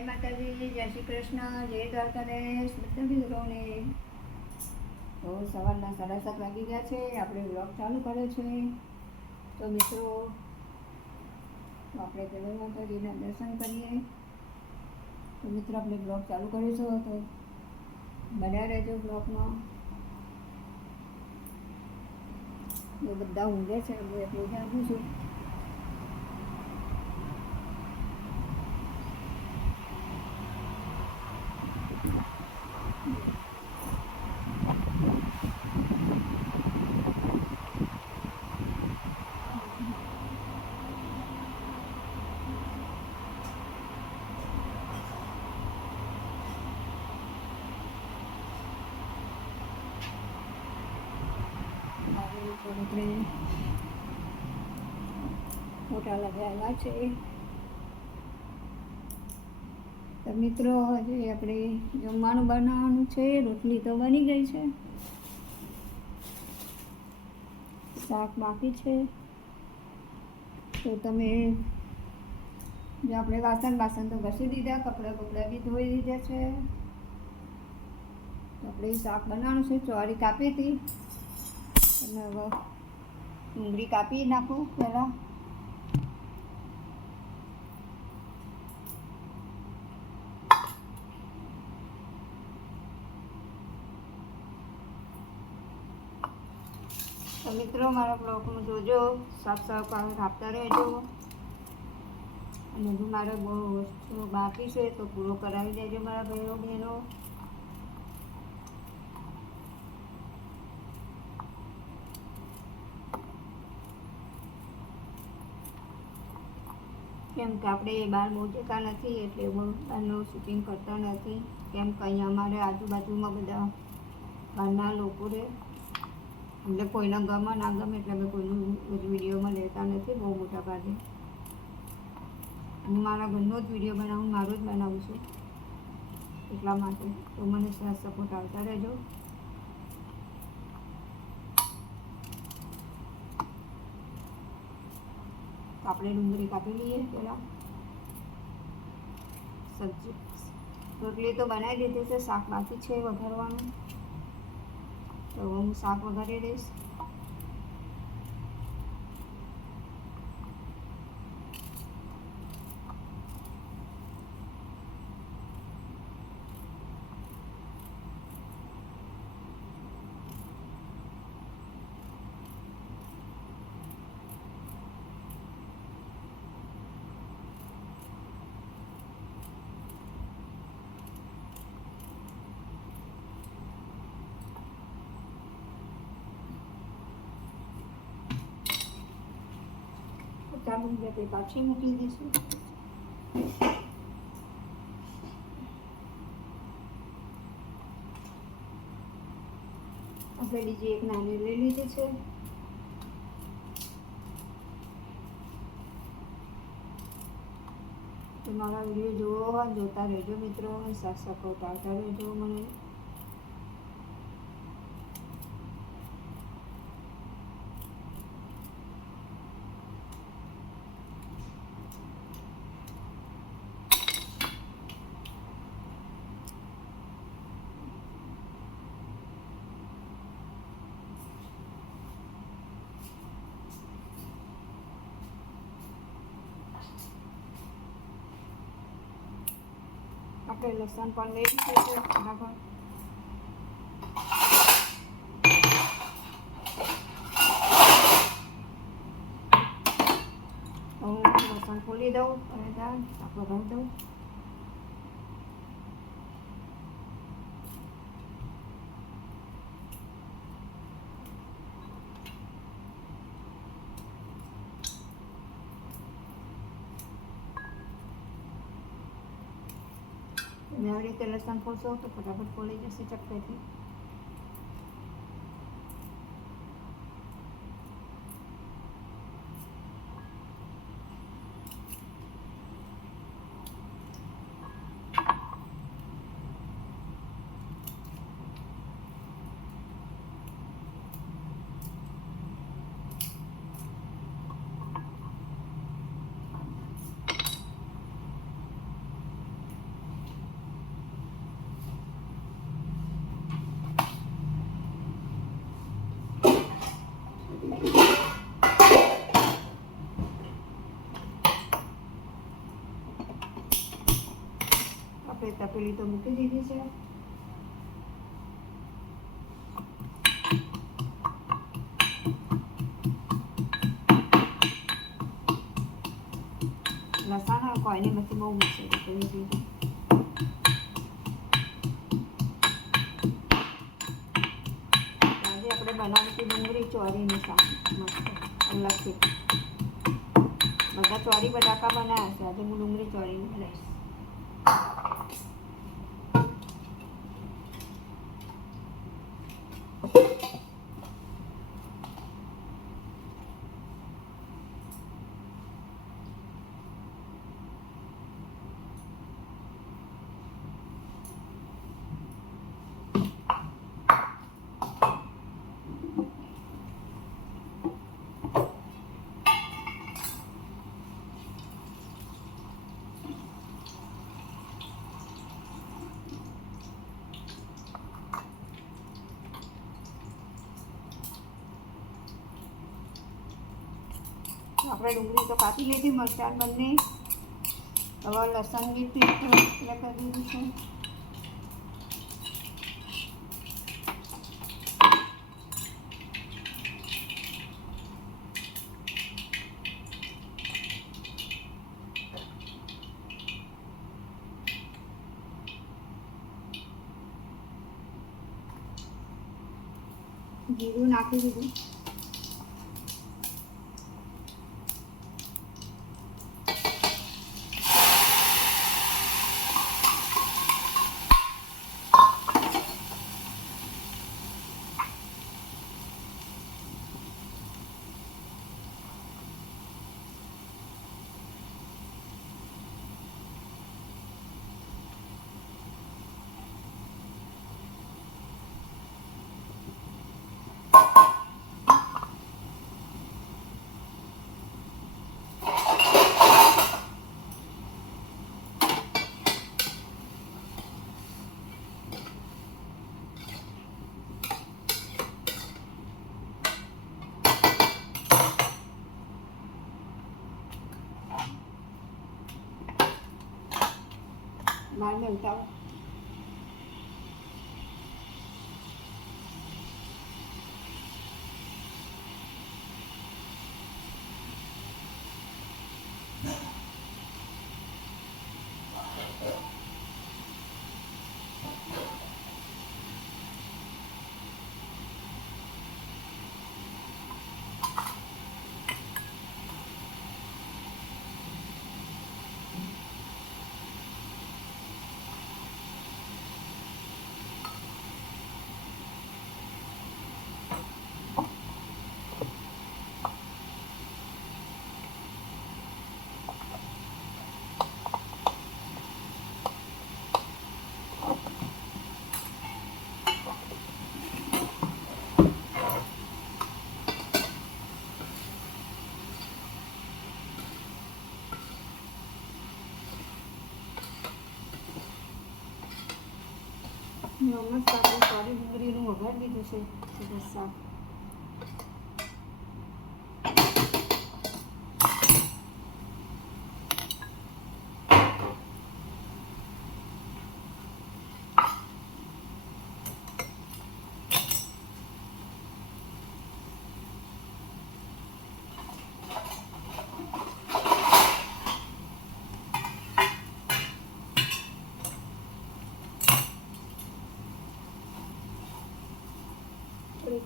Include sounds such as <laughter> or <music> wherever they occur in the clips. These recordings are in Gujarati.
જય માતાજી, જય શ્રી કૃષ્ણ, જય દ્વારકાધીશ, બધા મિત્રોને. તો સવારના સાડા સાત વાગી ગયા છે, આપણે બ્લોગ ચાલુ કર્યો છે. તો મિત્રો આપણે જય માતાજીના દર્શન કરીએ. તો મિત્રો, આપણે બ્લોગ ચાલુ કર્યો છે, તો બન્યા રહેજો બ્લોગમાં બધા ઊંઘે છે, હું એટલું જાણું છું હવે આપણે ફોટા લગાવેલા છે તો મિત્રો હજી આપણે જમવાનું બનાવવાનું છે, રોટલી તો બની ગઈ છે. શાક બાકી છે. તો તમે જો આપણે વાસણ બાસણ તો ઘસી દીધા, કપડાં કપડાં બી ધોઈ દીધા છે. તો આપણે શાક બનાવવાનું છે ચોરી કાપી હતી. અને હવે ડુંગળી કાપી નાખું પહેલાં. મિત્રો મારા બ્લોગમાં જોજો સાફ સાફ આપતા રહેજો. અને જો મારે બહુ વસ્તુ બાકી છે, તો પૂરો કરાવી દેજો મારા ભાઈઓ, બહેનો. કેમ કે આપણે બહાર બહુ જતા નથી, એટલે બહુ બહારનું શૂટિંગ કરતા નથી. કેમ કે અહીંયા અમારે આજુબાજુમાં બધા બહારના લોકો રહે એટલે કોઈના ગમે, ના ગમે એટલે અમે કોઈનું વિડીયોમાં લેતા નથી, બહુ મોટા ભાગે. હું મારા ઘરનો જ વીડિયો બનાવું, મારો જ બનાવું છું. એટલા માટે તો મને સાથ સપોર્ટ આવતા રહેજો. આપણે ડુંગળી કાપી લઈએ પહેલાં. સબ્જી રોટલી તો બનાવી દીધી છે શાક બાકી છે વઘારવાનું તો હું શાક વઘારી ચાલુ જતે પાછી મૂકી દઈશું. આપણે બીજી એક નાની લઈ લીધી છે. મારા વીડિયો જોવો જોતા રહેજો મિત્રો. સાથ સપોર્ટ આવતા રહેજો મને. આપણે લસણ પણ લઈ લીધું છે બરાબર લસણ ખોલી દઉં અને દાળ આપણો ભરી દઉં તમે આવી રીતે લસણ ખોલશો તો ફટાફટ ખોલી જશે ચક્કરથી આપણે તપેલી તો મૂકી દીધી છે લસણ કોઈને પછી બહુ મૂકશે તપેલી દીધી આજે આપણે બનાવીશું ડુંગળી ચોરીનું શાક મસ્ત અલગથી બધા ચોરી બટાકા બનાવ્યા છે આજે હું ડુંગળી ચોરીનું બનાવીશ આપણે ડુંગળી તો કાપી લીધી, મરચાં બંને. હવે લસણની પેસ્ટ એટલે કરી દીધું જીરું નાખી દીધું. mãi mình trong હમણાં જ આપણે સોરી ડુંગળીનું વઘાર દીધું છે. શાક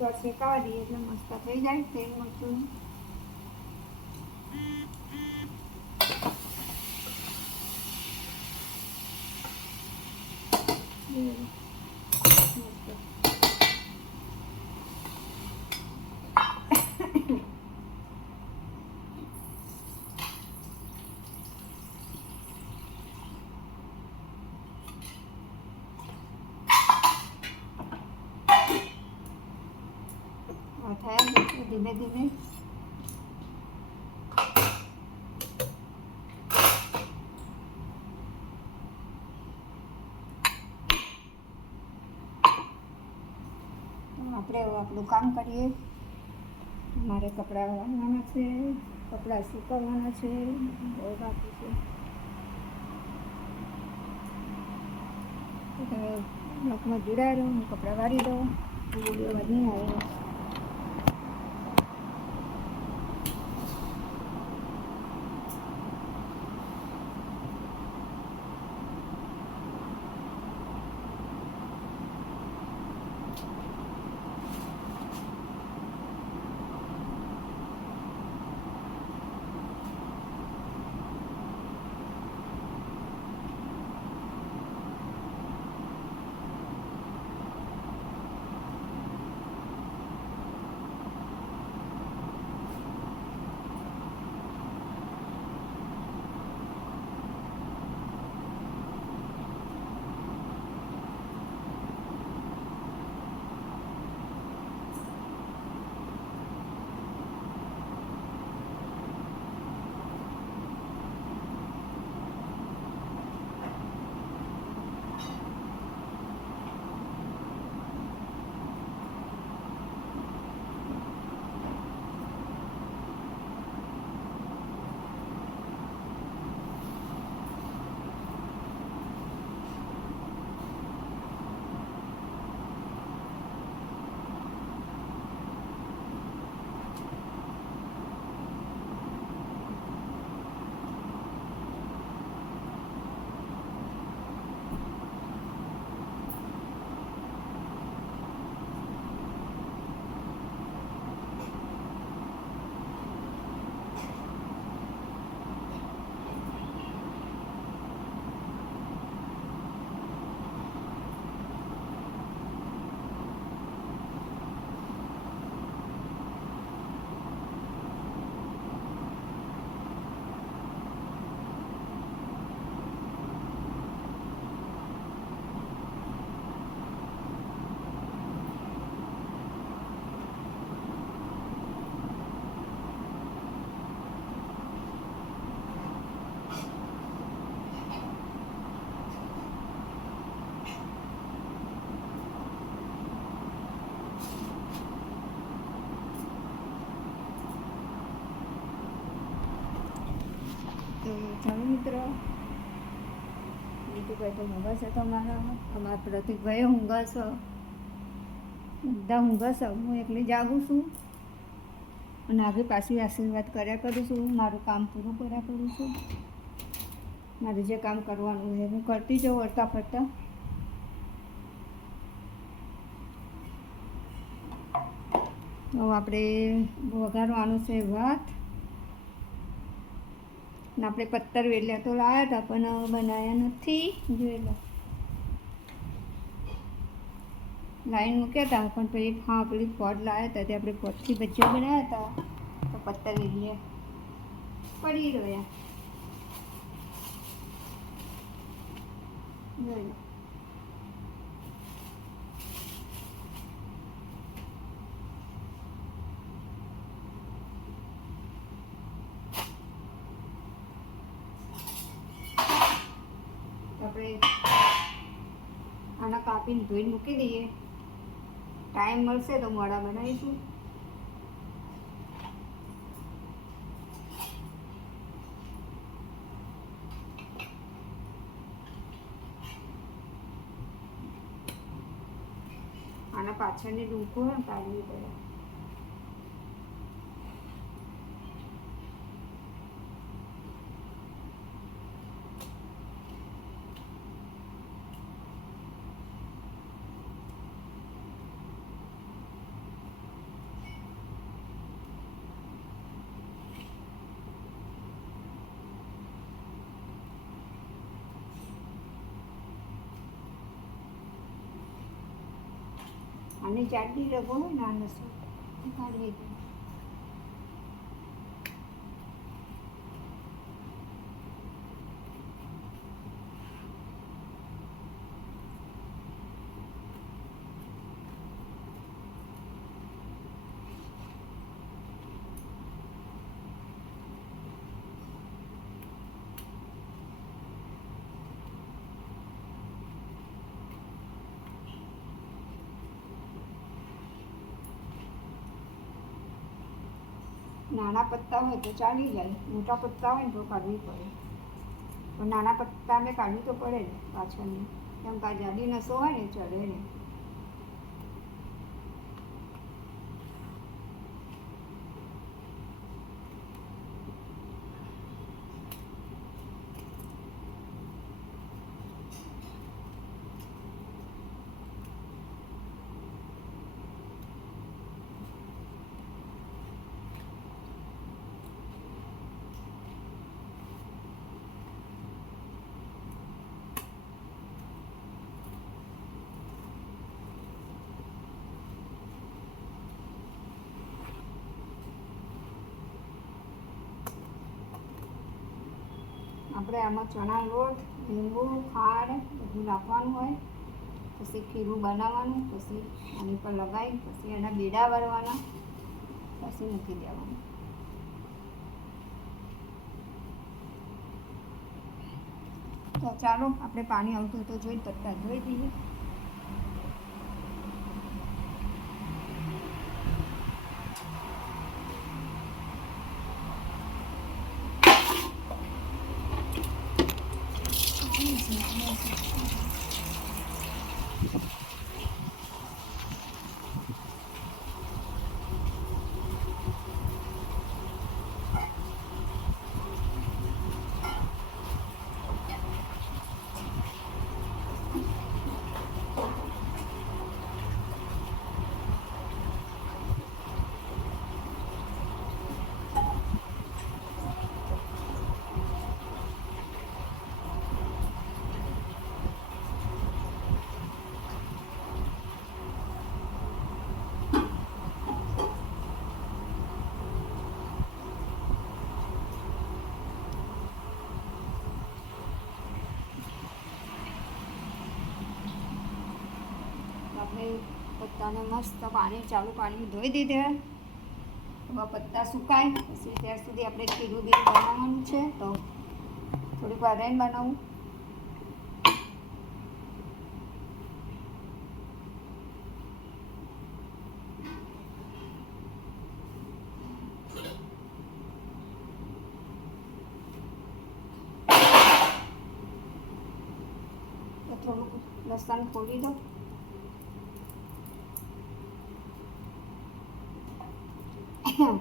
થોડીક વાર શેકાવા દઈએ એટલે મસ્ત થઈ જાય તેલ મરચું આ થયા ને ધીમે ધીમે આપણે આપણું કામ કરીએ. મારે કપડાં વાળવાના છે, કપડાં સુકવવાના છે બહુ બાકી છે. તમે નખમાં જોડાઈ રહો, હું કપડાં વાળી દઉં. અવાજ નહીં આવે મિત્રો. નીતુભાઈ તો ઊંઘા છે તમારા. અમારા પ્રતિકભાઈ ઊંઘા છે. બધા ઊંઘા છે. હું એકલી જાગું છું. અને આગળ પાછી આશીર્વાદ કર્યા કરું છું. મારું કામ પૂરું કર્યા કરું છું. મારું જે કામ કરવાનું છે હું કરતી જાઉં વળતા ફરતા. તો આપણે વઘારવાનું છે ભાત ને આપણે પત્તર વેલ્યા તો લાવ્યા હતા પણ હવે બનાવ્યા નથી. જોઈ લાઈન મૂક્યા હતા પણ પછી હા, પેલી પોટ લાવ્યા હતા તે આપણે પોટથી ભજીયા બનાવ્યા હતા તો પત્તર વેલ્યા. પડી રહ્યા. જોઈ તો આપણે આના કાપીને ધોઈને મૂકી દઈએ. ટાઈમ મળશે તો મોડા બનાવીશું. આના પાછળની ડૂંકો હોય ને કાઢવી પડે. અને ચાટની રગો હોય ને નાના પત્તા હોય તો ચાલી જાય, મોટા પત્તા હોય ને તો કાઢવી પડે. પણ નાના પત્તા મેં કાઢવી તો પડે જ પાછળની. કેમ કાંઈ જાદી નસો હોય ને ચડે ને. આપણે આમાં ચણા લોટ, લીંબુ, ખાંડ બધું નાખવાનું હોય. પછી ખીરું બનાવવાનું, પછી આની પર લગાવી, પછી એના બેડા વરવાના, પછી મૂકી દેવાનું. તો ચાલો, આપણે પાણી આવતું તો જોઈ પત્તા જોઈ દઈએ เนี่ย આપણે પત્તાને મસ્ત પાણી, ચાલુ પાણી ધોઈ દીધા એમાં પત્તા સુકાય, પછી ત્યાં સુધી આપણે ખીરું બીરું બનાવવાનું છે. તો થોડીક વાર રહીને બનાવું. થોડુંક લસણ ખોલી દો. તો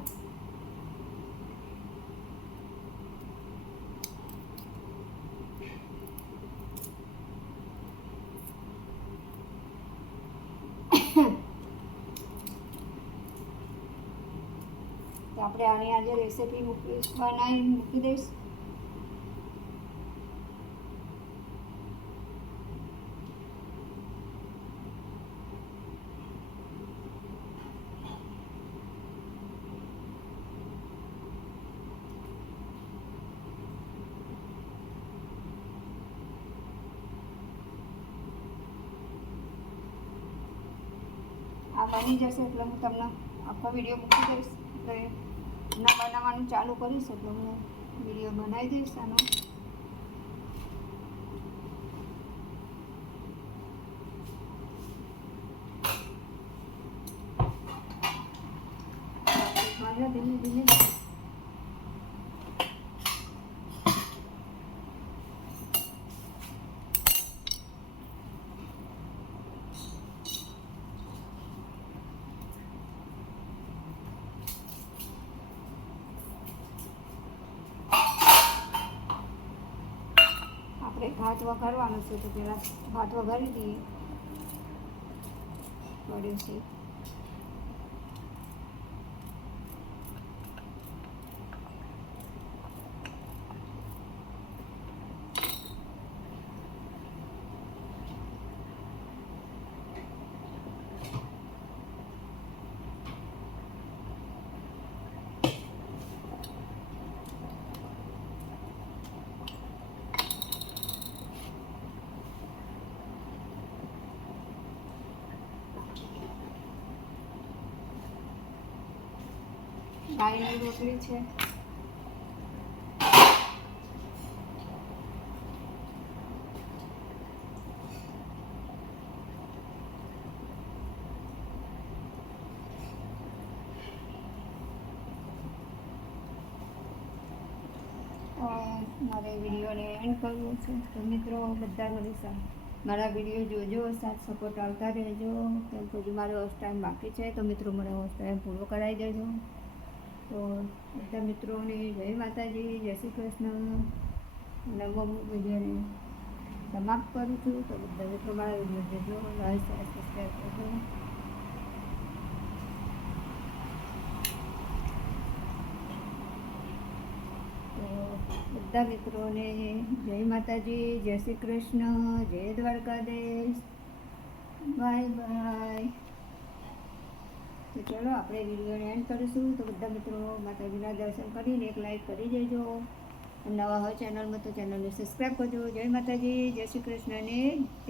<laughs> આપણે આની આજે રેસીપી મૂકી બનાવી મૂકી દઈશ. આ બની જશે એટલે હું તમને આખો વીડિયો મૂકી દઈશ. એટલે ના બનાવવાનું ચાલુ કરીશ એટલે હું વીડિયો બનાવી દઈશ આનો મારે ધીમે ધીમે આપણે ભાત વઘારવાનો છે તો પહેલાં ભાત વઘારી દઈએ. પડ્યું છે ગાયની રોટલી છે. મારે વિડીયોને એન્ડ કરવો છે. તો મિત્રો, બધા મને મારા વીડિયો જોજો, સાથ સપોર્ટ આવતા રહેજો. કેમ કે મારો હોસ્ટ ટાઈમ બાકી છે, તો મિત્રો મને હોસ્ટ ટાઈમ પૂરો કરાવી દેજો. તો બધા મિત્રોને જય માતાજી, જય શ્રી કૃષ્ણ. મમ્મી વિડીયોને સમાપ્ત કરું છું. તો બધા મિત્રો મારા વીડિયો જોજો લાઈક સબસ્ક્રાઈબ કરજો. બધા મિત્રોને જય માતાજી, જય શ્રી કૃષ્ણ, જય દ્વારકાધીશ. બાય બાય તો ચલો, આપણે વિડીયોને એન્ડ કરીશું. તો બધા મિત્રો માતાજીના દર્શન કરીને એક લાઈક કરી દેજો. નવા હોય ચેનલમાં તો ચેનલને સબસ્ક્રાઈબ કરજો. જય માતાજી, જય શ્રી કૃષ્ણને